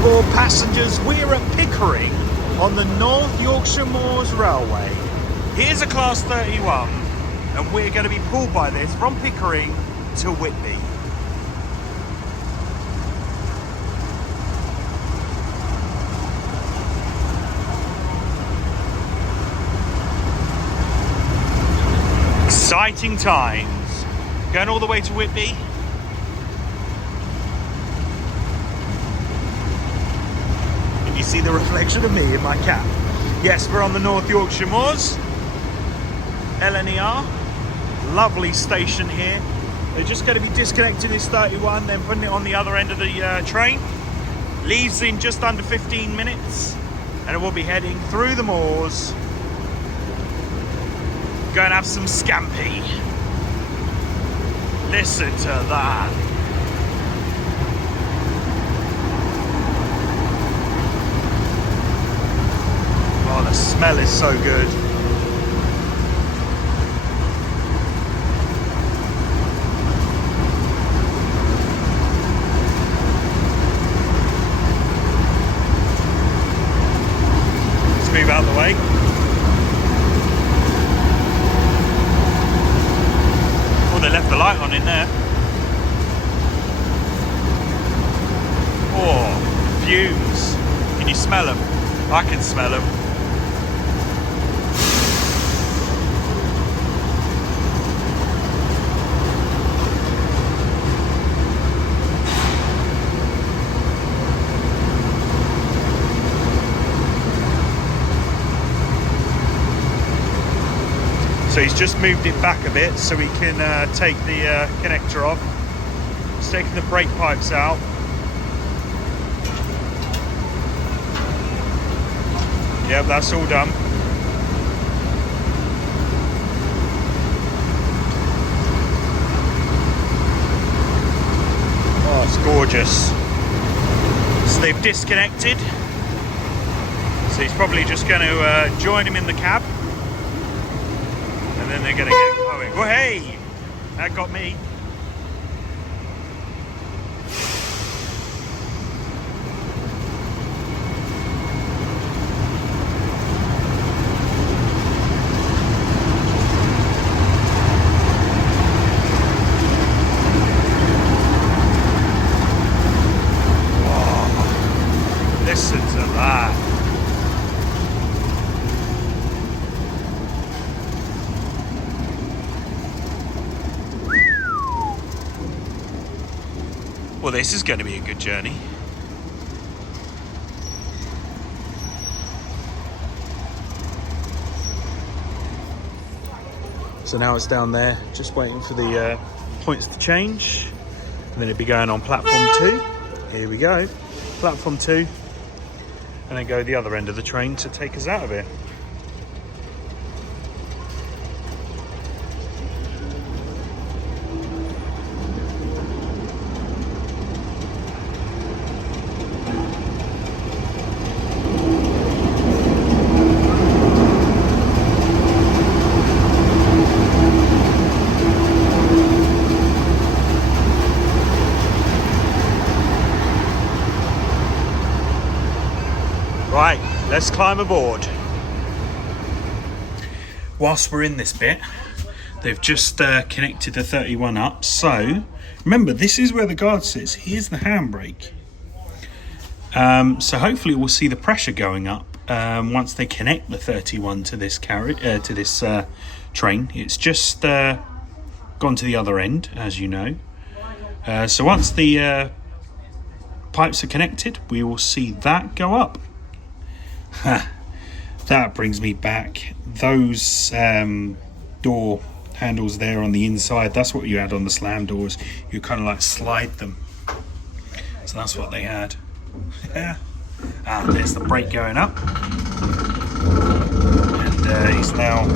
aboard, passengers. We're at Pickering on the North Yorkshire Moors Railway. Here's a Class 31 and we're going to be pulled by this from Pickering to Whitby. Exciting times. Going all the way to Whitby. Can you see the reflection of me in my cap? Yes, we're on the North Yorkshire Moors. NYMR. Lovely station here. They're just going to be disconnecting this 31, then putting it on the other end of the train. Leaves in just under 15 minutes. And it will be heading through the moors. Go and have some scampi. Listen to that. Oh, the smell is so good. Let's move out of the way. They left the light on in there. Oh, fumes. Can you smell them? I can smell them. So he's just moved it back a bit so we can take the connector off. He's taking the brake pipes out. Yep, that's all done. Oh, it's gorgeous. So they've disconnected. So he's probably just going to join him in the cab. And then they're going to get going. Well, hey, that got me. Oh, listen to that. Well, this is going to be a good journey. So now it's down there, just waiting for the points to change. And then it'll be going on platform 2. Here we go. Platform 2. And then go the other end of the train to take us out of it. Right, let's climb aboard. Whilst we're in this bit, they've just connected the 31 up. So, remember, this is where the guard sits. Here's the handbrake. So hopefully we'll see the pressure going up once they connect the 31 to this train. It's just gone to the other end, as you know. So once the pipes are connected, we will see that go up. That brings me back. Those door handles there on the inside, that's what you had on the slam doors. You kind of like slide them. So that's what they had. Yeah. There's the brake going up. And he's now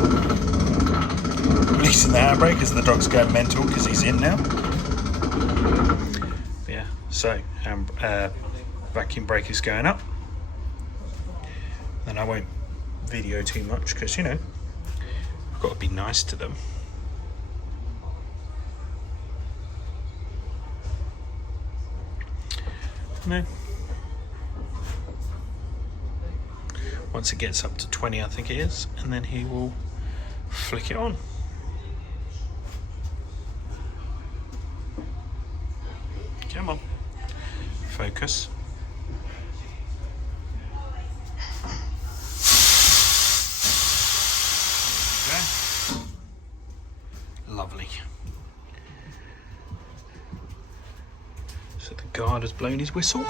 releasing the handbrake as the dog's going mental because he's in now. Yeah, so vacuum brake is going up. And I won't video too much because, you know, I've got to be nice to them. No. once it gets up to 20, I think it is, and then he will flick it on. Come on, focus. There we go. Lovely. So the guard has blown his whistle.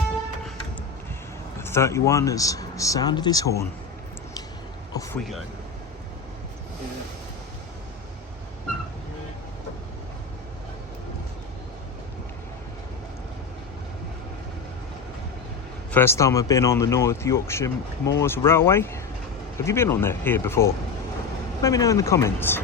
The 31 has sounded his horn. Off we go. First time I've been on the North Yorkshire Moors Railway. Have you been on there here before? Let me know in the comments.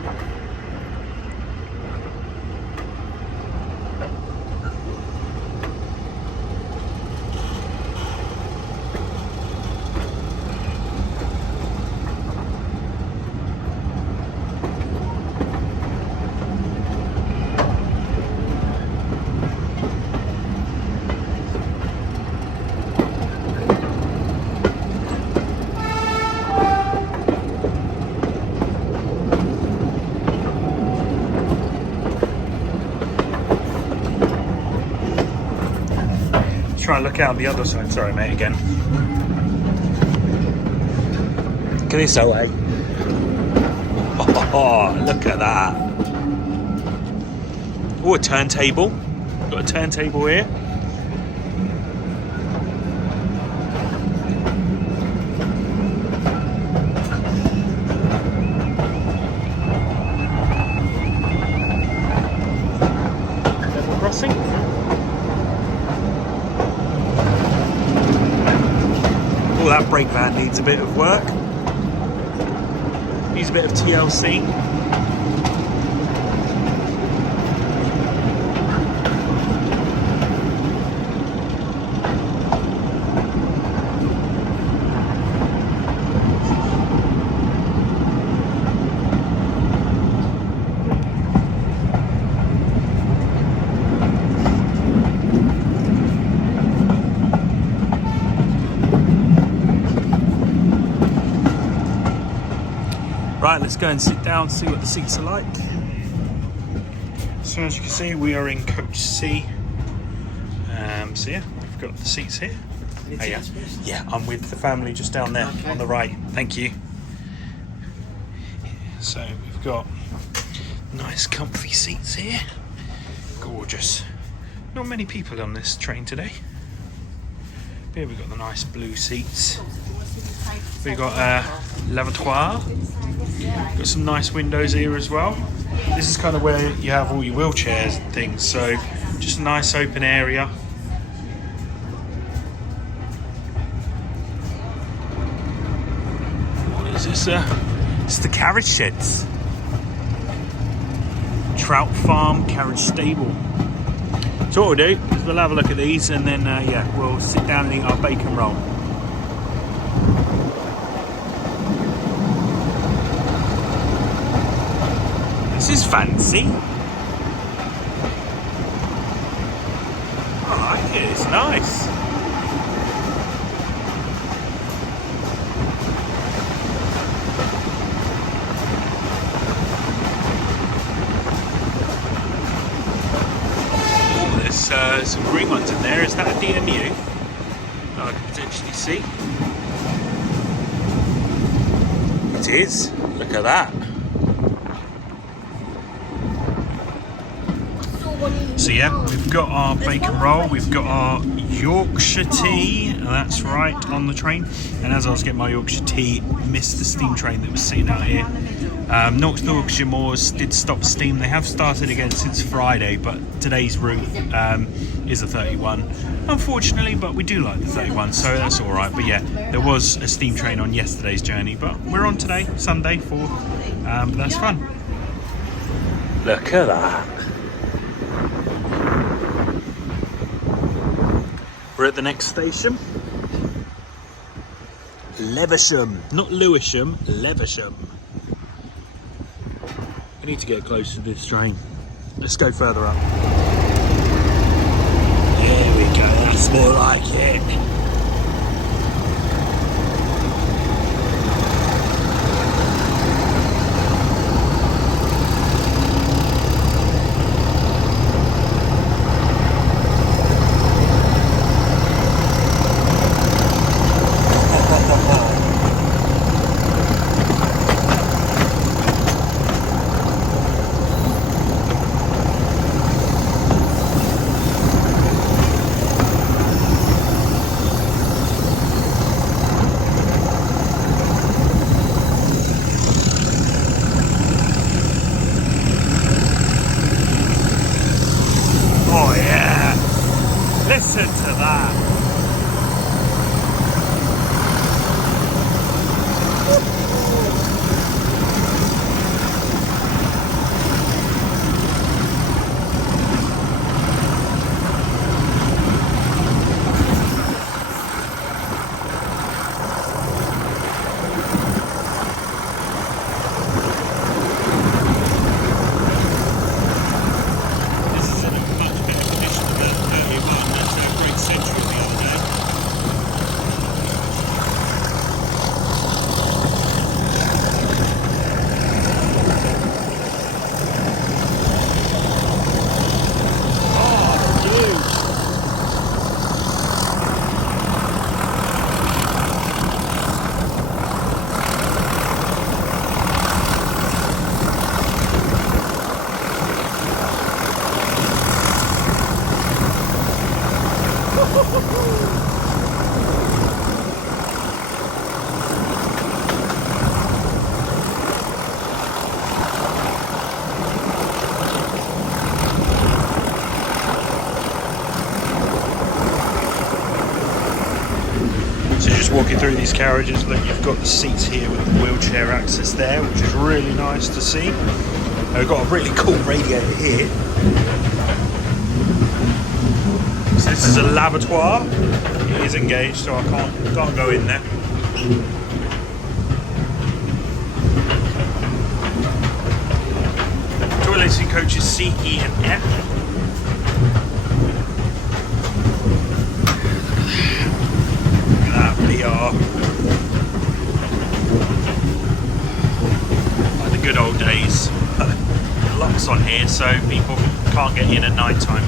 Try and look out the other side. Sorry, mate, again. Look at this away. Oh, look at that. Oh, a turntable. Got a turntable here. Level crossing. Oh, that brake van needs a bit of work. Needs a bit of TLC. Right, let's go and sit down, see what the seats are like. So as you can see, we are in coach C. So yeah, we've got the seats here. Oh, yeah, I'm with the family just down there on the right. Thank you. So we've got nice comfy seats here. Gorgeous. Not many people on this train today. Here we've got the nice blue seats. We've got lavatory. Got some nice windows here as well. This is kind of where you have all your wheelchairs and things, so just a nice open area. What is this? It's the carriage sheds. Trout Farm Carriage Stable. So what we'll do is we'll have a look at these and then yeah, we'll sit down and eat our bacon roll. This is fancy. I like it, it's nice. Oh, there's some green ones in there. Is that a DMU? Oh, I can potentially see. It is. Look at that. So yeah, we've got our bacon roll, we've got our Yorkshire tea, that's right, on the train. And as I was getting my Yorkshire tea, missed the steam train that was sitting out here. North Yorkshire Moors did stop steam. They have started again since Friday, but today's route is a 31. Unfortunately, but we do like the 31, so that's all right. But yeah, there was a steam train on yesterday's journey, but we're on today, Sunday, 4th. But that's fun. Look at that. We're at the next station. Levisham, not Lewisham, Levisham. We need to get close to this train. Let's go further up. There we go, that's more like it. Walking through these carriages, look, you've got the seats here with the wheelchair access there, which is really nice to see. We've got a really cool radiator here. So this is a lavatory. It is engaged, so I can't go in there. Toilets in coaches C, E and F. VR. Like the good old days. Locks on here so people can't get in at night time.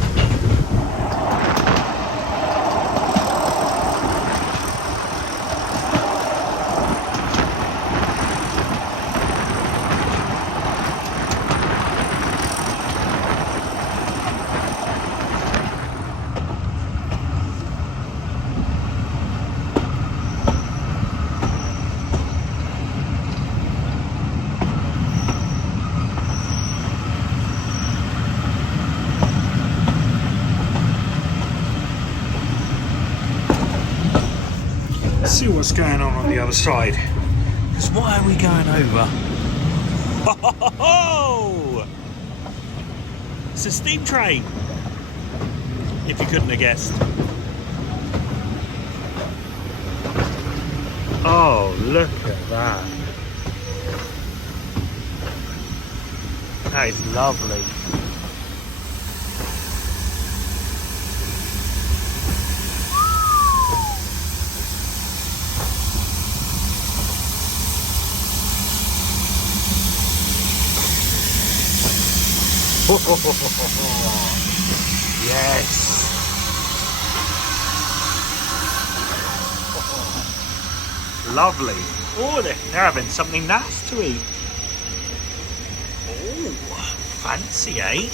See what's going on the other side. Because why are we going over? Oh! It's a steam train. If you couldn't have guessed. Oh, look at that. That is lovely. Yes. Lovely. Oh, they're having something nice to eat. Oh, fancy, eh?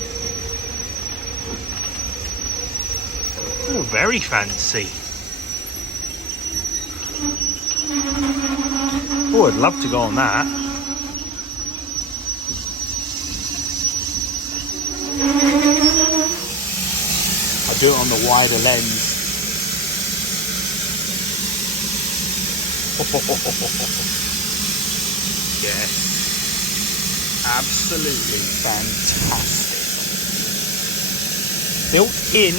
Oh, very fancy. Oh, I'd love to go on that. I'll do it on the wider lens. Yes, absolutely fantastic. Built in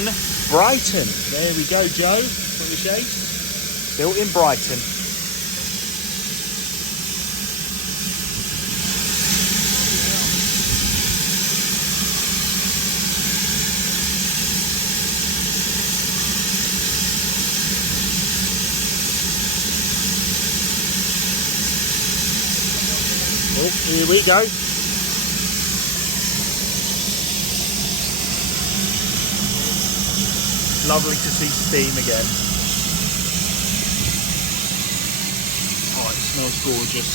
Brighton. There we go, Joe. What we say? Built in Brighton. Oh, here we go. Lovely to see steam again. Oh, it smells gorgeous.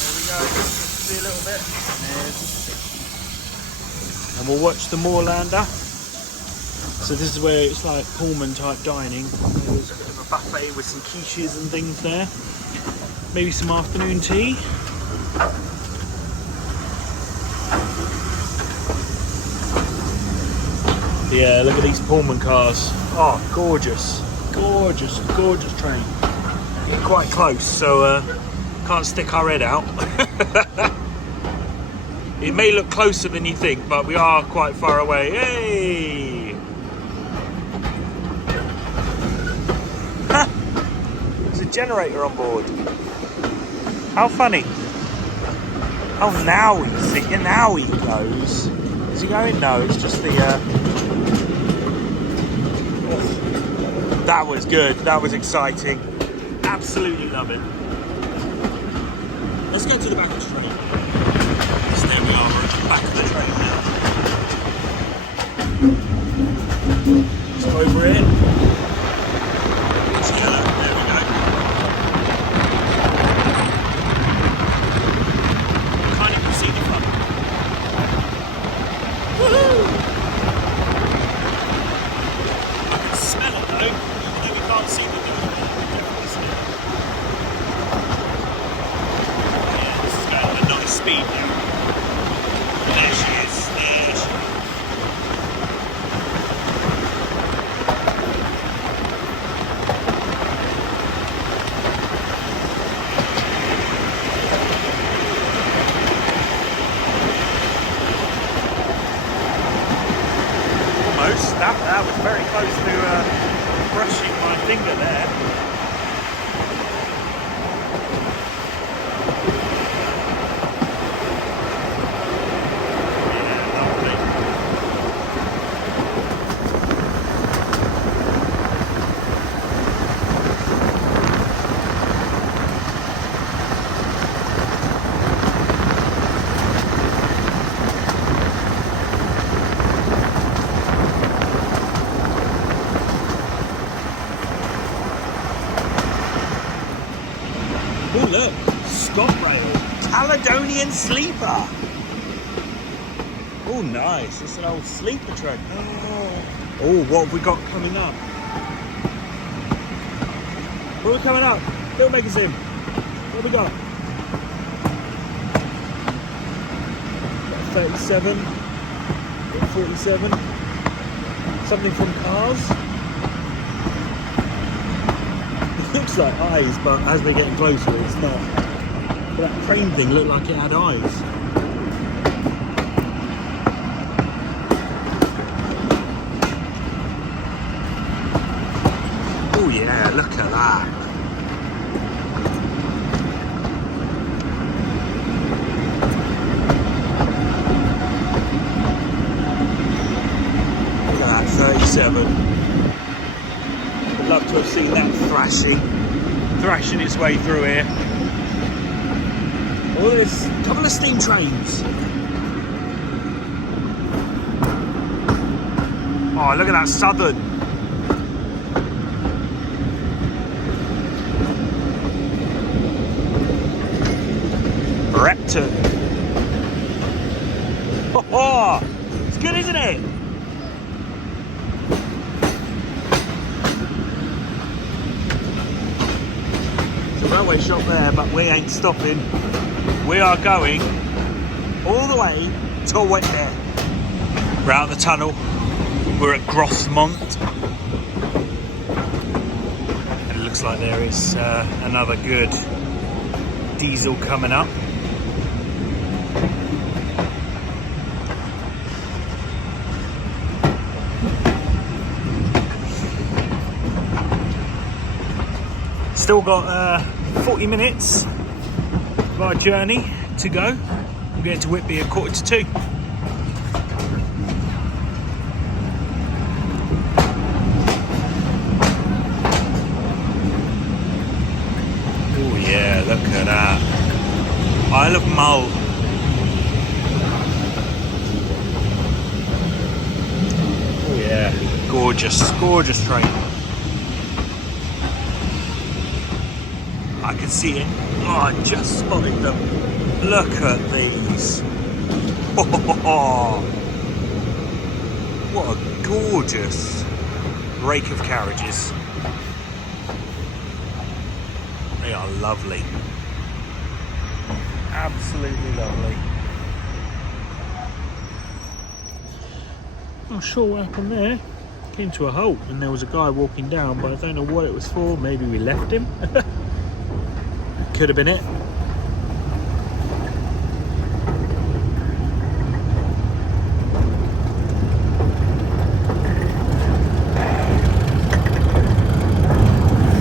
There we go. Just see a little bit. And we'll watch the Moorlander. So this is where it's like Pullman type dining. There's a bit of a buffet with some quiches and things there. Maybe some afternoon tea. Yeah, look at these Pullman cars. Oh, gorgeous. Gorgeous, gorgeous train. Getting quite close, so can't stick our head out. It may look closer than you think, but we are quite far away. Hey! There's a generator on board. How funny. Oh, now he goes. Is he going? No, it's just the... Oh, that was good. That was exciting. Absolutely love it. Let's go to the back of the train. So there we are. We're at the back of the train now. Let's go over in. There we go. Can't even see the front. Woohoo! That was very close to brushing my finger there. Oh look, ScotRail, Caledonian Sleeper. Oh nice, it's an old sleeper train. Oh, what have we got coming up? What are we coming up? Little magazine. What have we got? 37, 47, something from Cars. Looks like eyes, but as we're getting closer it's not. But that crane thing looked like it had eyes. Oh yeah, look at that. Look at that, 37. Love to have seen that thrashing its way through here. Oh, there's a couple of steam trains. Oh, look at that Southern. Repton. Oh, it's good, isn't it? Railway shop there, but we ain't stopping. We are going all the way to Whitby. We're out the tunnel. We're at Grossmont. And it looks like there is another good diesel coming up. Still got 40 minutes of our journey to go. I'm getting to Whitby at 1:45. Oh yeah, look at that. Isle of Mull. Oh yeah, gorgeous, gorgeous train. I can see it. Oh, I just spotted them. Look at these. Oh, what a gorgeous rake of carriages. They are lovely. Absolutely lovely. Not sure what happened there. Came to a halt and there was a guy walking down, but I don't know what it was for. Maybe we left him. Could have been it.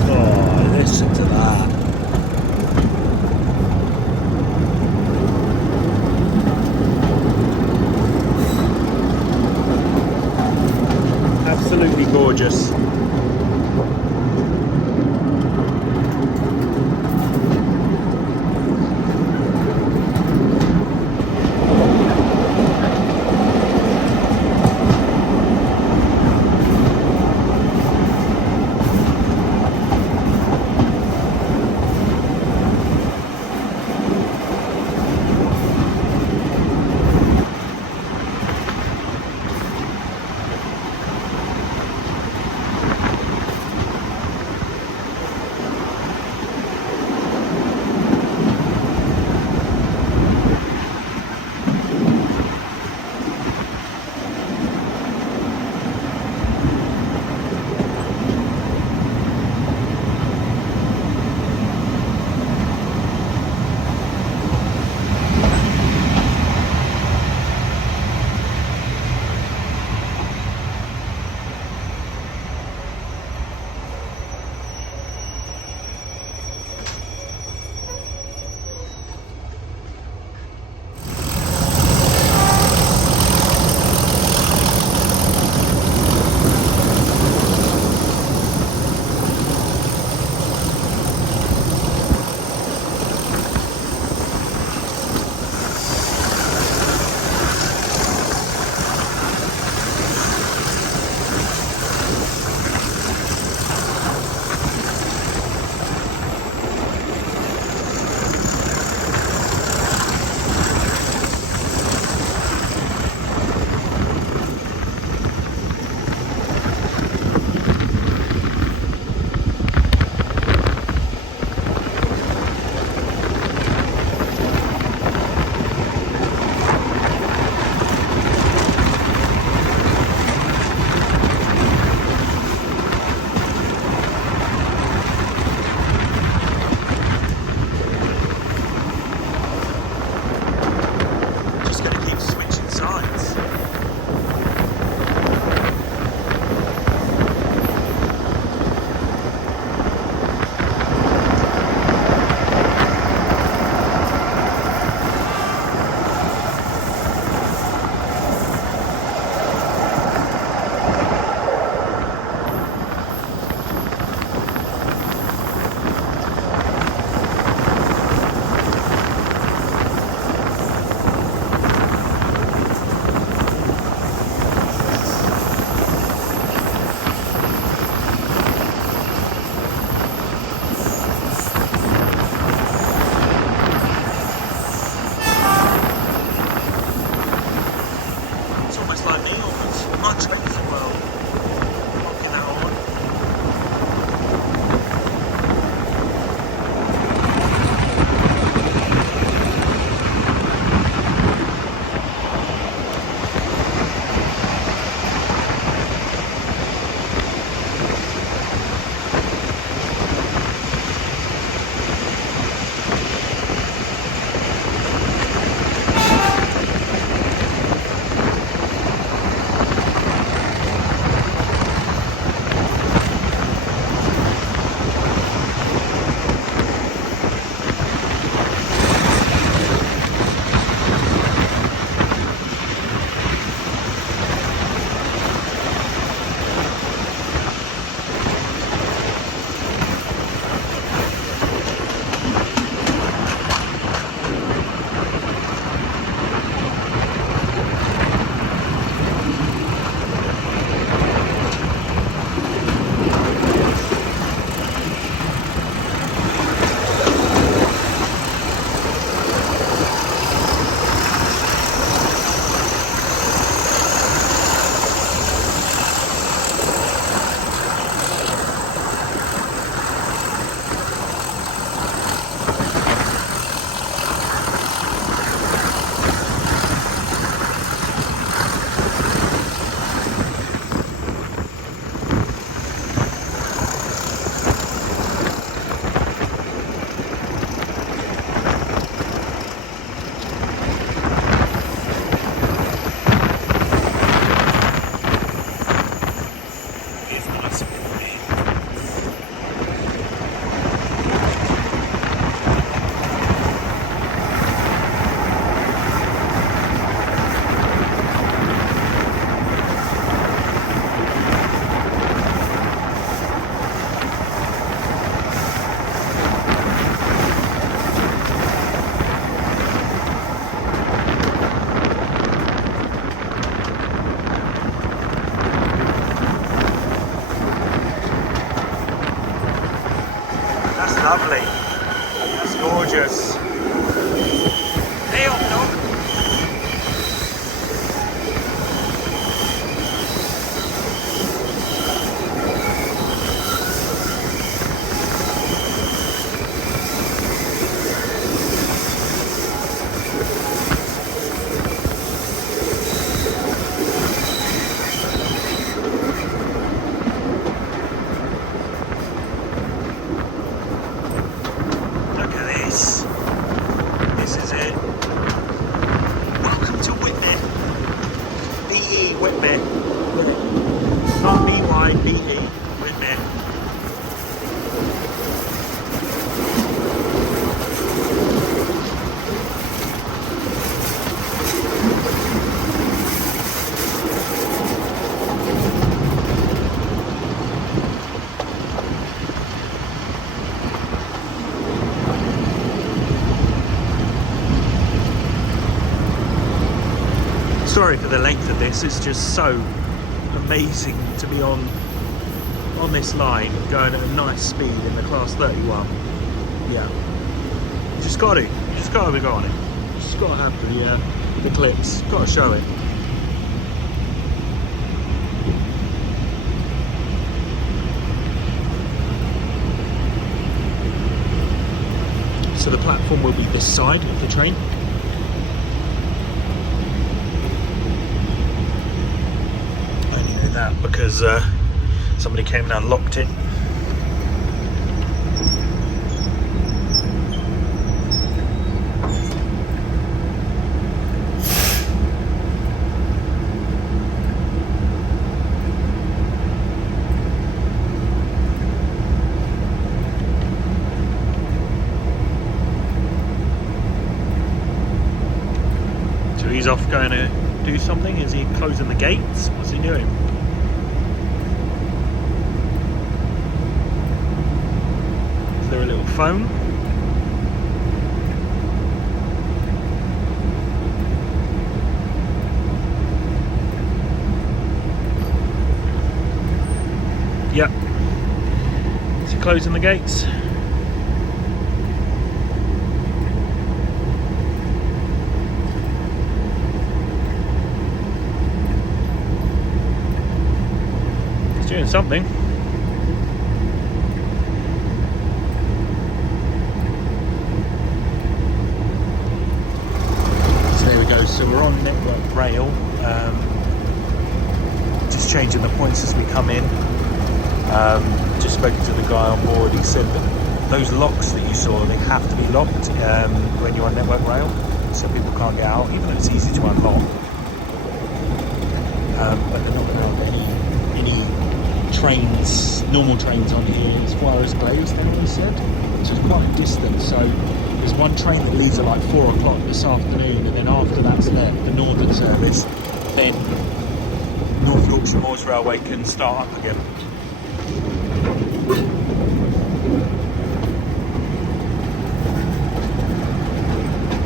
Oh, listen to that. Absolutely gorgeous. much late as well. Locking that on. Lovely. That's gorgeous. Hey up, dog. This is it. Welcome to Whitby. BE Whitby. Not BY, BE Whitby. Sorry for the length of this, it's just so amazing to be on this line going at a nice speed in the class 31. Yeah, you just got to go on it. You just got to have the clips, got to show it. So the platform will be this side of the train. That because somebody came and unlocked it. So he's off going to do something. Is he closing the gates? What's he doing? A little phone. Yep. Is he closing the gates? doing something. So there we go. So we're on Network Rail. Just changing the points as we come in. Just spoken to the guy on board. He said that those locks that you saw, they have to be locked when you're on Network Rail, so people can't get out, even though it's easy to unlock. But they're not allowed any trains, normal trains on here as far as Gladesdale, he said. So it's quite a distance. So there's one train that leaves at like 4 o'clock this afternoon, and then after that's left, the northern service, then North Yorkshire Moors Railway can start up again.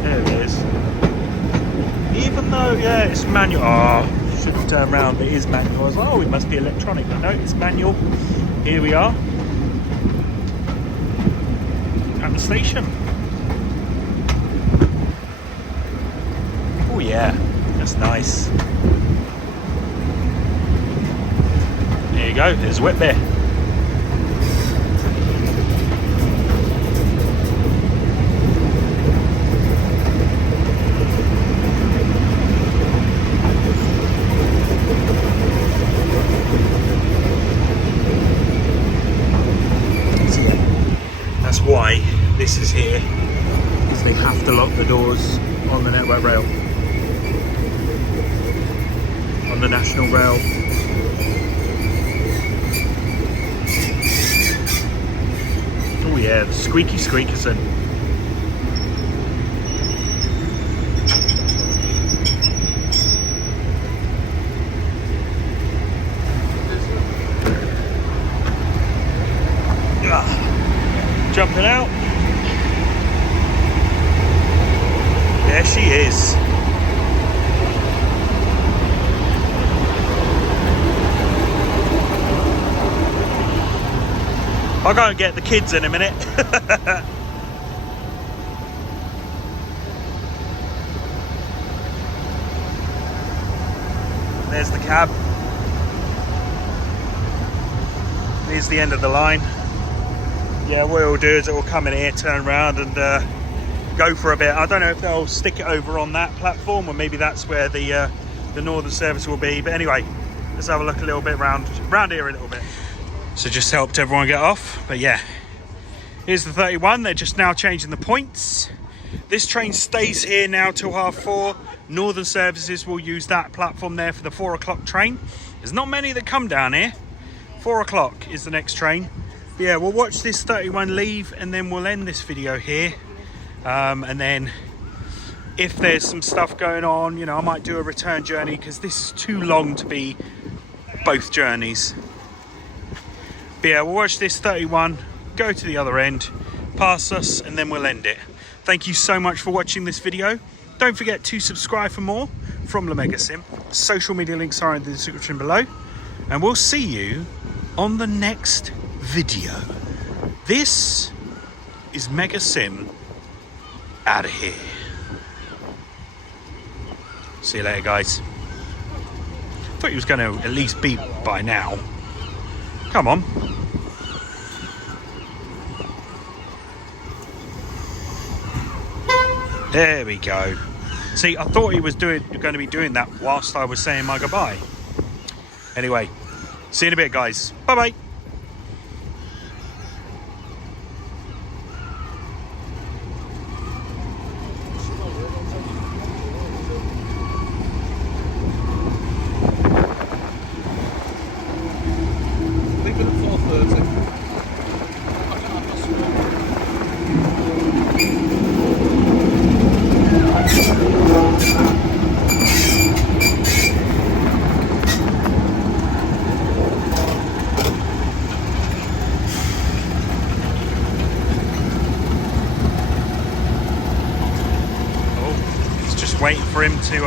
There it is. Even though, yeah, it's manual. Oh, should have turned around. It is manual. I was like, oh, it must be electronic, but no, it's manual. Here we are at the station. Oh yeah, that's nice. There you go. There's Whitby. That's why this is here, because they have to lock the doors on the Network Rail, on the National Rail. Oh yeah, the squeaky squeakers then. Jumping out. There she is. I'll go and get the kids in a minute. There's the cab. There's the end of the line. Yeah, what it'll do is it will come in here, turn around and go for a bit. I don't know if they'll stick it over on that platform, or maybe that's where the northern service will be. But anyway, let's have a look a little bit round here a little bit. So just helped everyone get off. But yeah, here's the 31. They're just now changing the points. This train stays here now till 4:30. Northern services will use that platform there for the 4 o'clock train. There's not many that come down here. 4 o'clock is the next train. Yeah, we'll watch this 31 leave and then we'll end this video here. And then if there's some stuff going on, you know, I might do a return journey because this is too long to be both journeys. But yeah, we'll watch this 31, go to the other end, pass us, and then we'll end it. Thank you so much for watching this video. Don't forget to subscribe for more from LaMegaSim. Social media links are in the description below. And we'll see you on the next video. This is MegaSim out of here. See you later, guys. Thought he was going to at least be by now. Come on. There we go. See, I thought he was going to be doing that whilst I was saying my goodbye. Anyway, see you in a bit, guys. Bye bye. Waiting for him to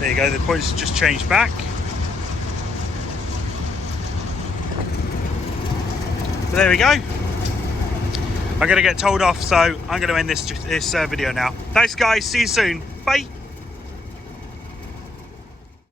there you go, the points just changed back. But there we go. I'm gonna get told off, so I'm gonna end this video now. Thanks guys, see you soon, bye.